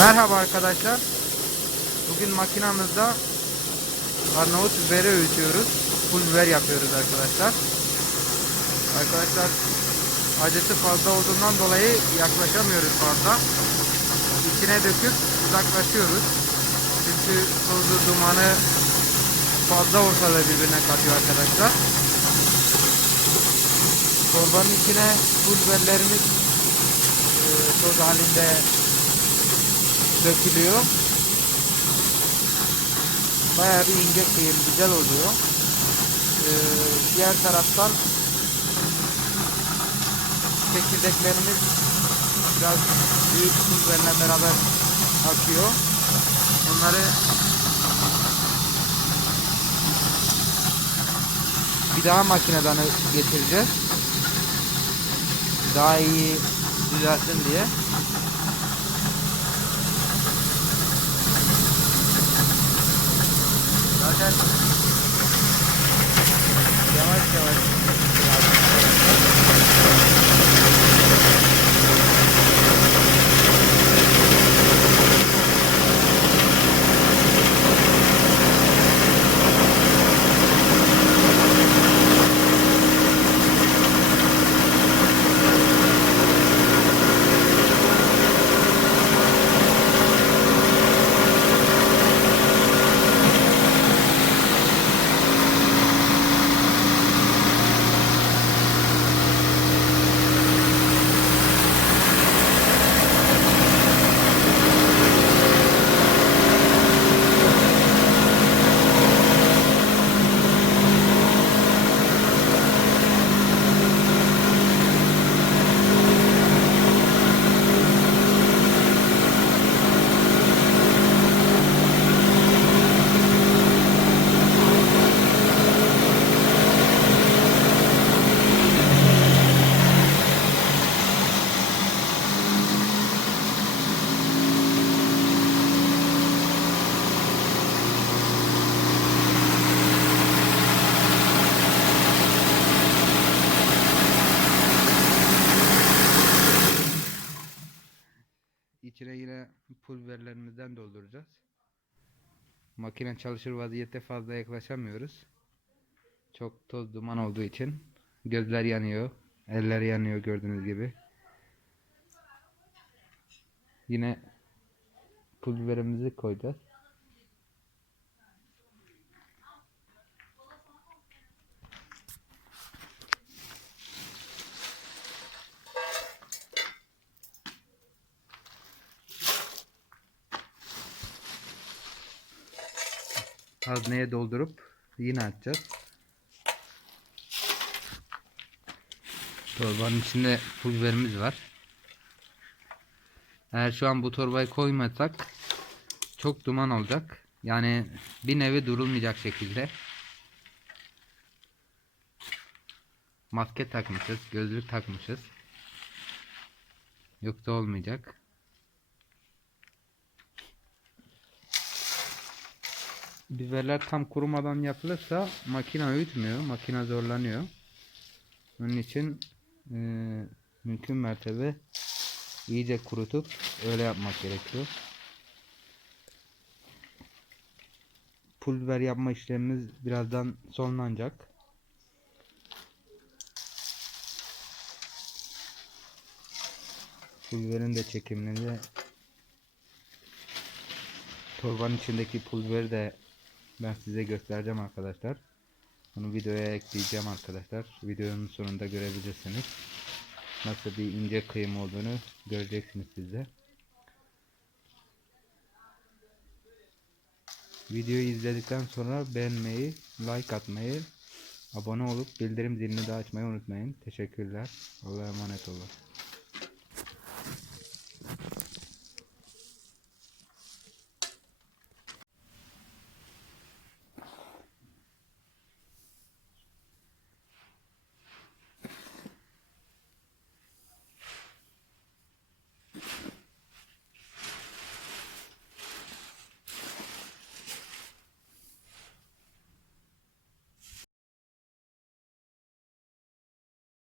Merhaba arkadaşlar. Bugün makinamızda Arnavut biberi öğütüyoruz. Pul biber yapıyoruz arkadaşlar. Arkadaşlar acısı fazla olduğundan dolayı yaklaşamıyoruz fazla. İçine döküp uzaklaşıyoruz. Çünkü tozu dumanı fazla ortalığı birbirine katıyor arkadaşlar. Torbanın içine pul biberlerimiz e, toz halinde dökülüyor. Bayağı bir ince kıyım güzel oluyor. Ee, diğer taraftan çekirdeklerimiz biraz büyük pulverle beraber akıyor. Onları bir daha makineden getireceğiz. Daha iyi düzelsin diye. Yavaş yavaş İçine yine pul dolduracağız. Makine çalışır vaziyette fazla yaklaşamıyoruz. Çok toz duman olduğu için gözler yanıyor, eller yanıyor gördüğünüz gibi. Yine pul biberimizi koyacağız. Hazneye doldurup yine atacağız. Torbanın içinde pul biberimiz var. Eğer şu an bu torbayı koymasak çok duman olacak. Yani bir nevi durulmayacak şekilde. Maske takmışız, gözlük takmışız. Yoksa olmayacak. Biberler tam kurumadan yapılırsa makine öğütmüyor. Makine zorlanıyor. Onun için e, mümkün mertebe iyice kurutup öyle yapmak gerekiyor. Pul biber yapma işlemimiz birazdan sonlanacak. Pul biberin de çekimini de torbanın içindeki pul biberi de ben size göstereceğim arkadaşlar. Bunu videoya ekleyeceğim arkadaşlar. Videonun sonunda görebilirsiniz. Nasıl bir ince kıyım olduğunu göreceksiniz siz de. Videoyu izledikten sonra beğenmeyi, like atmayı, abone olup bildirim zilini de açmayı unutmayın. Teşekkürler. Allah'a emanet olun.